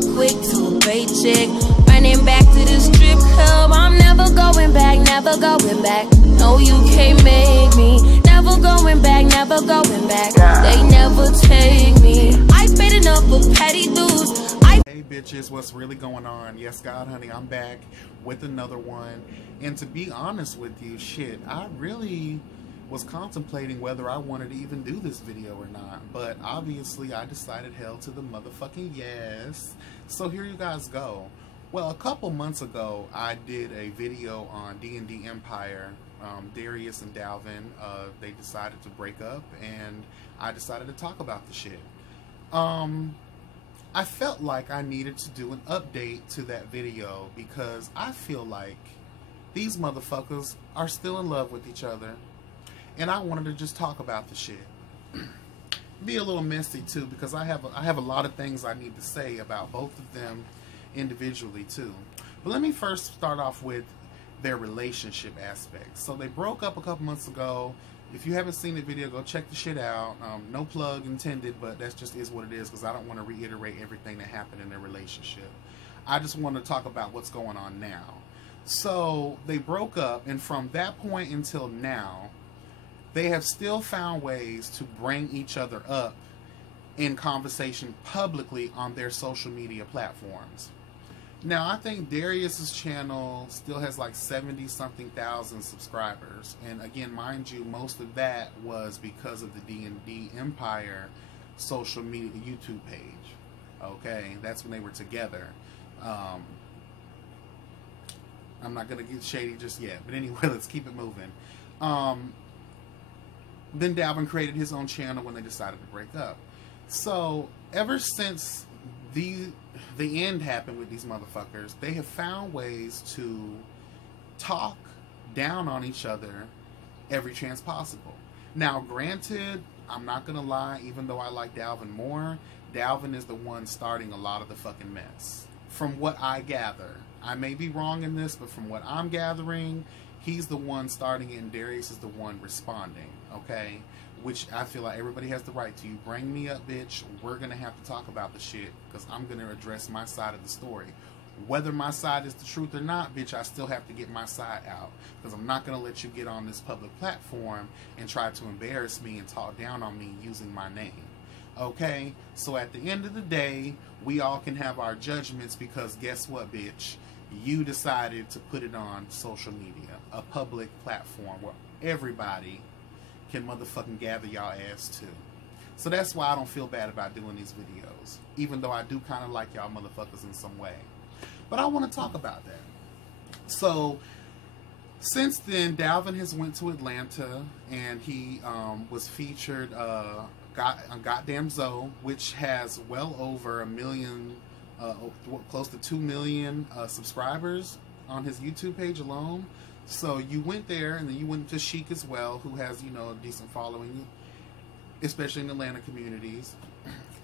quick to a paycheck. Running back to the strip club, I'm never going back, never going back. No, you can't make me. Never going back, never going back. They never take me. I paid enough for petty dues. Hey bitches, what's really going on? Yes, God, honey, I'm back with another one. And to be honest with you, shit, I really was contemplating whether I wanted to even do this video or not. But obviously, I decided hell to the motherfucking yes. So here you guys go. Well, a couple months ago, I did a video on D&D Empire. Darius and Dalvin, they decided to break up, and I decided to talk about the shit. I felt like I needed to do an update to that video because I feel like these motherfuckers are still in love with each other, and I wanted to just talk about the shit. Be a little messy too, because I have a lot of things I need to say about both of them individually too. But let me first start off with their relationship aspects. So they broke up a couple months ago. If you haven't seen the video, go check the shit out. No plug intended, but that just is what it is, because I don't want to reiterate everything that happened in their relationship. I just want to talk about what's going on now. So they broke up, and from that point until now, they have still found ways to bring each other up in conversation publicly on their social media platforms. Now, I think Darius's channel still has like 70-something thousand subscribers. And again, mind you, most of that was because of the D&D Empire social media YouTube page. Okay, that's when they were together. I'm not going to get shady just yet. But anyway, let's keep it moving. Then Dalvin created his own channel when they decided to break up. So, ever since the end happened with these motherfuckers, they have found ways to talk down on each other every chance possible. Now, granted, I'm not gonna lie, even though I like Dalvin more, Dalvin is the one starting a lot of the fucking mess. From what I gather, I may be wrong in this, but from what I'm gathering, he's the one starting it and Darius is the one responding, okay? Which I feel like everybody has the right to. You bring me up, bitch, we're going to have to talk about the shit, because I'm going to address my side of the story. Whether my side is the truth or not, bitch, I still have to get my side out, because I'm not going to let you get on this public platform and try to embarrass me and talk down on me using my name. Okay? So at the end of the day, we all can have our judgments, because guess what, bitch? You decided to put it on social media, a public platform where everybody can motherfucking gather y'all ass too. So that's why I don't feel bad about doing these videos, even though I do kind of like y'all motherfuckers in some way. But I want to talk about that. So since then, Dalvin has went to Atlanta, and he was featured on Goddamn Zoe, which has well over 1 million, close to 2 million subscribers on his YouTube page alone. So you went there, and then you went to Chic as well, who has, you know, a decent following, especially in Atlanta communities.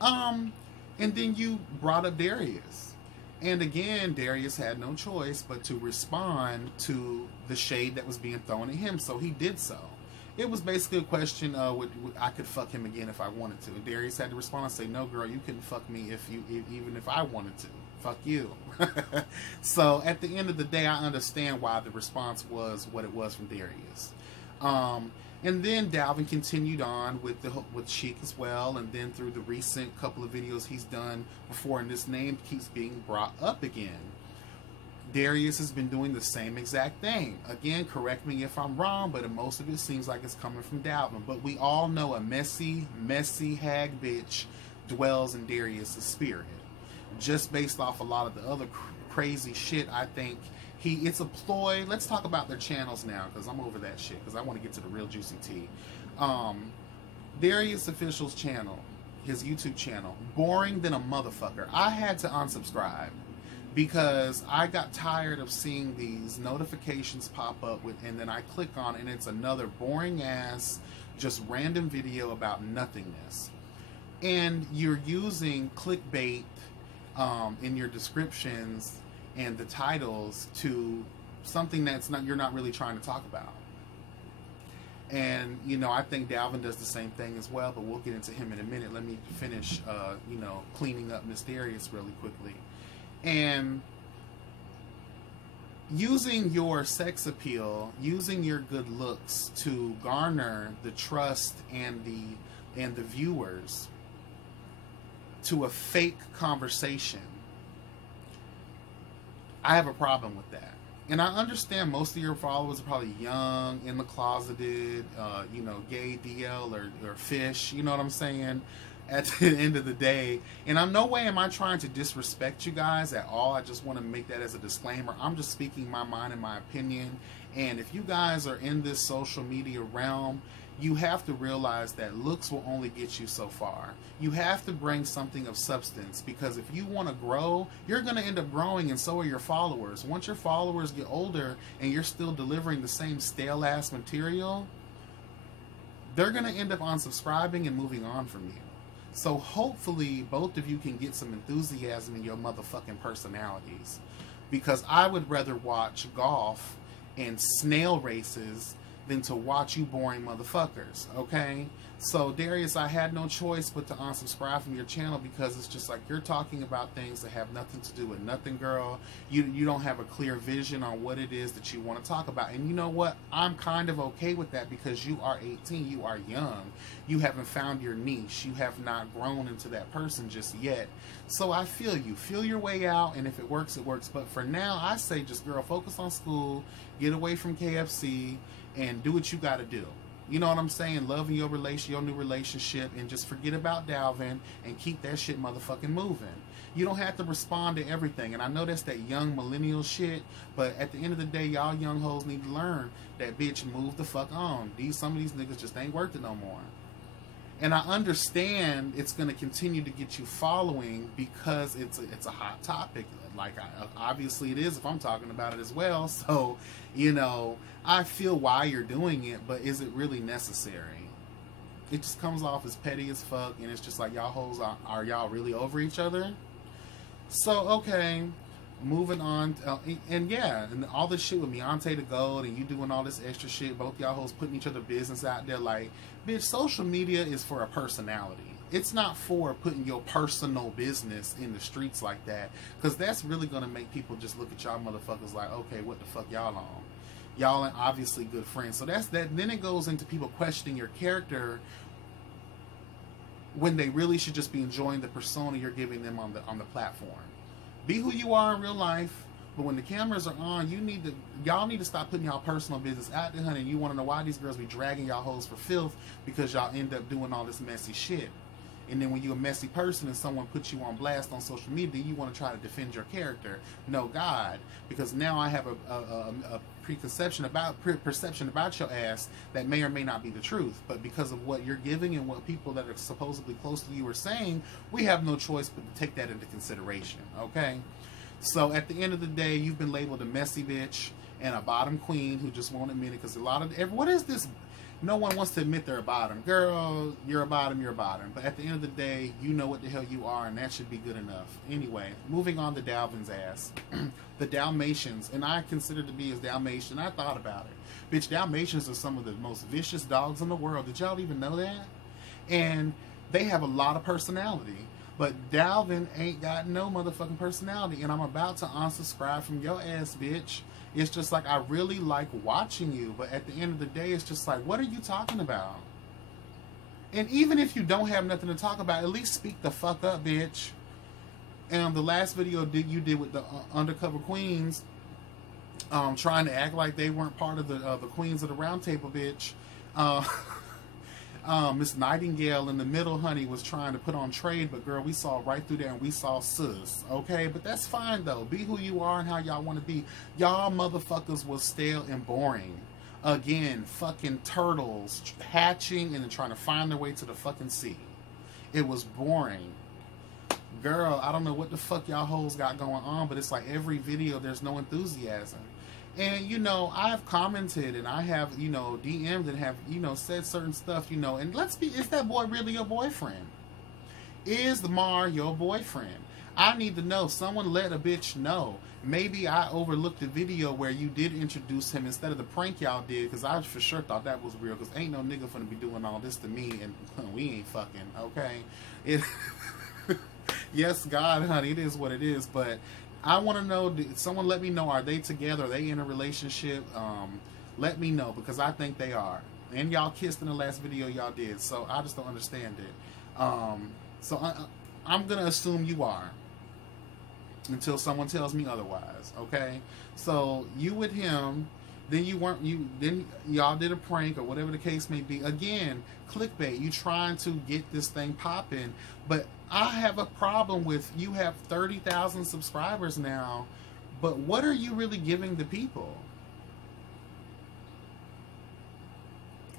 And then you brought up Darius. And again, Darius had no choice but to respond to the shade that was being thrown at him, so he did so. It was basically a question of I could fuck him again if I wanted to. Darius had to respond and say, no, girl, you couldn't fuck me even if I wanted to. Fuck you. So at the end of the day, I understand why the response was what it was from Darius. And then Dalvin continued on with Chic as well, and then through the recent couple of videos he's done before, and this name keeps being brought up again. Darius has been doing the same exact thing. Again, correct me if I'm wrong, but most of it seems like it's coming from Dalvin. But we all know a messy hag bitch dwells in Darius' spirit. Just based off a lot of the other crazy shit, I think it's a ploy. Let's talk about their channels now, because I'm over that shit, because I want to get to the real juicy tea. Darriusofficial's channel, his YouTube channel, boring than a motherfucker. I had to unsubscribe because I got tired of seeing these notifications pop up and then I click on it, and it's another boring ass, just random video about nothingness. And you're using clickbait in your descriptions and the titles to something that's you're not really trying to talk about. And, you know, I think Dalvin does the same thing as well, but we'll get into him in a minute. Let me finish, you know, cleaning up Mysterious really quickly. And using your sex appeal, using your good looks to garner the trust and the viewers to a fake conversation, I have a problem with that. And I understand most of your followers are probably young, in the closeted, you know, gay, DL, or fish, you know what I'm saying, at the end of the day. And in no way am I trying to disrespect you guys at all. I just want to make that as a disclaimer. I'm just speaking my mind and my opinion. And if you guys are in this social media realm, you have to realize that looks will only get you so far. You have to bring something of substance, because if you want to grow, you're going to end up growing, and so are your followers. Once your followers get older and you're still delivering the same stale-ass material, they're going to end up unsubscribing and moving on from you. So hopefully both of you can get some enthusiasm in your motherfucking personalities, because I would rather watch golf and snail races than to watch you boring motherfuckers, okay? So, Darius, I had no choice but to unsubscribe from your channel, because it's just like you're talking about things that have nothing to do with nothing, girl. You don't have a clear vision on what it is that you want to talk about. And you know what? I'm kind of okay with that, because you are 18. You are young. You haven't found your niche. You have not grown into that person just yet. So I feel you. Feel your way out, and if it works, it works. But for now, I say just, girl, focus on school, get away from KFC, and do what you got to do. You know what I'm saying? Loving your new relationship, and just forget about Dalvin and keep that shit motherfucking moving. You don't have to respond to everything. And I know that's that young millennial shit, but at the end of the day, y'all young hoes need to learn that, bitch, move the fuck on. Some of these niggas just ain't worth it no more. And I understand it's going to continue to get you following, because it's a hot topic. Like, obviously it is if I'm talking about it as well. So, you know, I feel why you're doing it, but is it really necessary? It just comes off as petty as fuck, and it's just like, y'all hoes, are y'all really over each other? So, okay, moving on. And yeah, and all this shit with Beyonce the Gold, and you doing all this extra shit, both y'all hoes putting each other business out there. Like, bitch, social media is for a personality. It's not for putting your personal business in the streets like that, because that's really going to make people just look at y'all motherfuckers like, okay, what the fuck y'all on? Y'all are obviously good friends. So that's that. Then it goes into people questioning your character when they really should just be enjoying the persona you're giving them on the platform. Be who you are in real life, but when the cameras are on, y'all need to stop putting y'all personal business out there, honey. You want to know why these girls be dragging y'all hoes for filth? Because y'all end up doing all this messy shit. And then when you're a messy person and someone puts you on blast on social media, you want to try to defend your character. No, God, because now I have a perception about your ass that may or may not be the truth. But because of what you're giving and what people that are supposedly close to you are saying, we have no choice but to take that into consideration, okay? So at the end of the day, you've been labeled a messy bitch and a bottom queen who just won't admit it, because what is this? No one wants to admit they're a bottom. Girl, you're a bottom, you're a bottom. But at the end of the day, you know what the hell you are, and that should be good enough. Anyway, moving on to Dalvin's ass. The Dalmatians, and I consider to be as Dalmatian. I thought about it. Bitch, Dalmatians are some of the most vicious dogs in the world. Did y'all even know that? And they have a lot of personality. But Dalvin ain't got no motherfucking personality, and I'm about to unsubscribe from your ass, bitch. It's just like, I really like watching you, but at the end of the day, it's just like, what are you talking about? And even if you don't have nothing to talk about, at least speak the fuck up, bitch. And the last video you did with the undercover queens, trying to act like they weren't part of the queens of the round table, bitch. Miss Nightingale in the middle, honey, was trying to put on trade, but girl, we saw right through there and we saw sis, okay? But that's fine though. Be who you are and how y'all want to be. Y'all motherfuckers was stale and boring. Again, fucking turtles hatching and then trying to find their way to the fucking sea. It was boring. Girl, I don't know what the fuck y'all hoes got going on, but it's like every video there's no enthusiasm. And, you know, I've commented and I have, you know, DM'd and have, you know, said certain stuff, you know, and let's be, is that boy really your boyfriend? Is Mar your boyfriend? I need to know. Someone let a bitch know. Maybe I overlooked the video where you did introduce him instead of the prank y'all did, because I for sure thought that was real, because ain't no nigga finna be doing all this to me, and we ain't fucking, okay? It, yes, God, honey, it is what it is, but I want to know, someone let me know, are they together? Are they in a relationship? Let me know, because I think they are. And y'all kissed in the last video y'all did, so I just don't understand it. I'm going to assume you are, until someone tells me otherwise, okay? So you with him, then then y'all did a prank or whatever the case may be. Again, clickbait. You trying to get this thing popping, but I have a problem with, you have 30,000 subscribers now, but what are you really giving the people?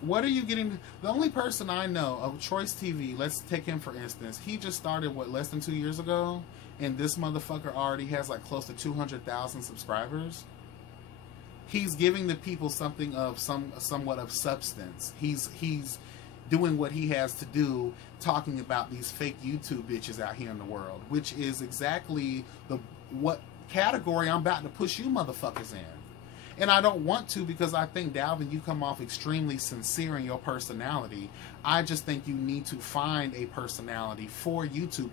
What are you getting? The only person I know of Choice TV, let's take him for instance. He just started, what, less than 2 years ago? And this motherfucker already has like close to 200,000 subscribers. He's giving the people something of somewhat of substance. He's doing what he has to do, talking about these fake YouTube bitches out here in the world, which is exactly what category I'm about to push you motherfuckers in. And I don't want to, because I think, Dalvin, you come off extremely sincere in your personality. I just think you need to find a personality for YouTube.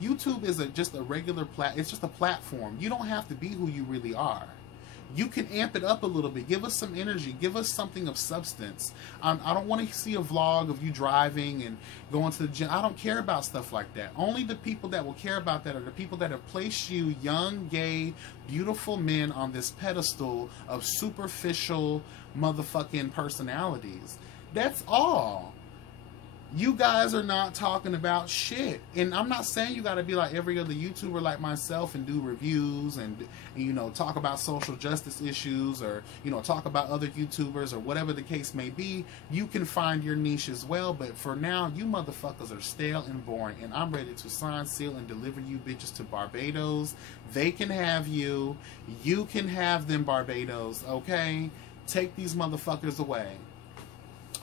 YouTube is just a regular it's just a platform. You don't have to be who you really are. You can amp it up a little bit. Give us some energy. Give us something of substance. I don't want to see a vlog of you driving and going to the gym. I don't care about stuff like that. Only the people that will care about that are the people that have placed you, young, gay, beautiful men, on this pedestal of superficial motherfucking personalities. That's all. You guys are not talking about shit. And I'm not saying you got to be like every other YouTuber like myself and do reviews and, you know, talk about social justice issues, or, you know, talk about other YouTubers or whatever the case may be. You can find your niche as well. But for now, you motherfuckers are stale and boring. And I'm ready to sign, seal, and deliver you bitches to Barbados. They can have you. You can have them, Barbados. Okay? Take these motherfuckers away.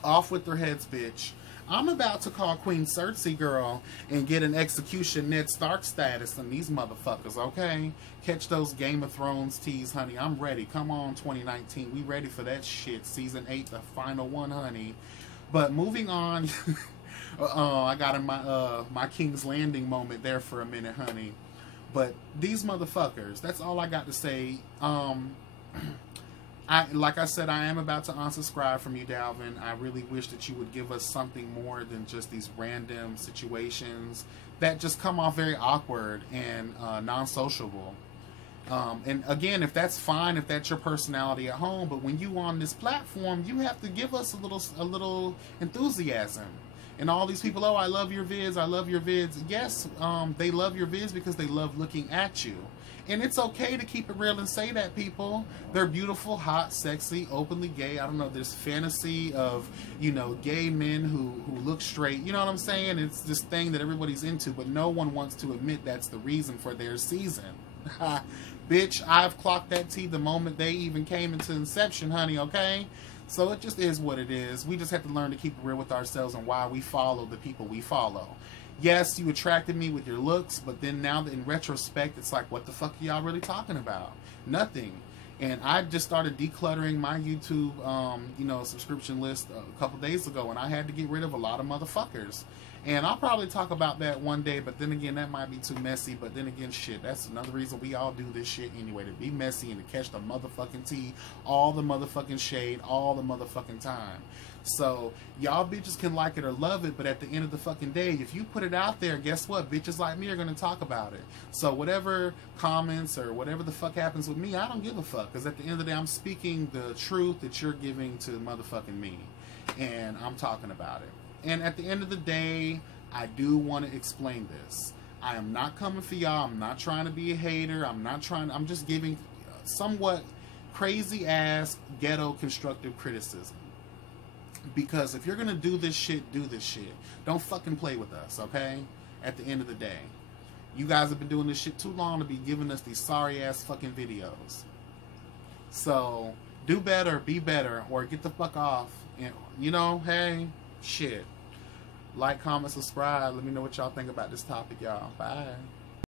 Off with their heads, bitch. I'm about to call Queen Cersei, girl, and get an execution Ned Stark status on these motherfuckers, okay? Catch those Game of Thrones teas, honey. I'm ready. Come on, 2019. We ready for that shit. Season 8, the final one, honey. But moving on. I got in my King's Landing moment there for a minute, honey. But these motherfuckers, that's all I got to say. Like I said, I am about to unsubscribe from you, Dalvin. I really wish that you would give us something more than just these random situations that just come off very awkward and non-sociable. And again, if that's fine, if that's your personality at home, but when you on this platform, you have to give us a little enthusiasm. And all these people, oh, I love your vids, I love your vids. Yes, they love your vids because they love looking at you. And it's okay to keep it real and say that, people. They're beautiful, hot, sexy, openly gay. I don't know, there's fantasy of, you know, gay men who look straight. You know what I'm saying? It's this thing that everybody's into, but no one wants to admit that's the reason for their season. Bitch, I've clocked that tea the moment they even came into inception, honey, okay? So it just is what it is. We just have to learn to keep it real with ourselves and why we follow the people we follow. Yes, you attracted me with your looks, but then now that in retrospect, it's like, what the fuck are y'all really talking about? Nothing. And I just started decluttering my YouTube, you know, subscription list a couple days ago, and I had to get rid of a lot of motherfuckers. And I'll probably talk about that one day, but then again, that might be too messy. But then again, shit, that's another reason we all do this shit anyway, to be messy and to catch the motherfucking tea, all the motherfucking shade, all the motherfucking time. So, y'all bitches can like it or love it, but at the end of the fucking day, if you put it out there, guess what? Bitches like me are going to talk about it. So, whatever comments or whatever the fuck happens with me, I don't give a fuck. Because at the end of the day, I'm speaking the truth that you're giving to motherfucking me. And I'm talking about it. And at the end of the day, I do want to explain this. I am not coming for y'all. I'm not trying to be a hater. I'm just giving somewhat crazy ass ghetto constructive criticism. Because if you're going to do this shit, do this shit. Don't fucking play with us, okay? At the end of the day. You guys have been doing this shit too long to be giving us these sorry ass fucking videos. So, do better, be better, or get the fuck off. And, you know, hey, shit. Like, comment, subscribe. Let me know what y'all think about this topic, y'all. Bye.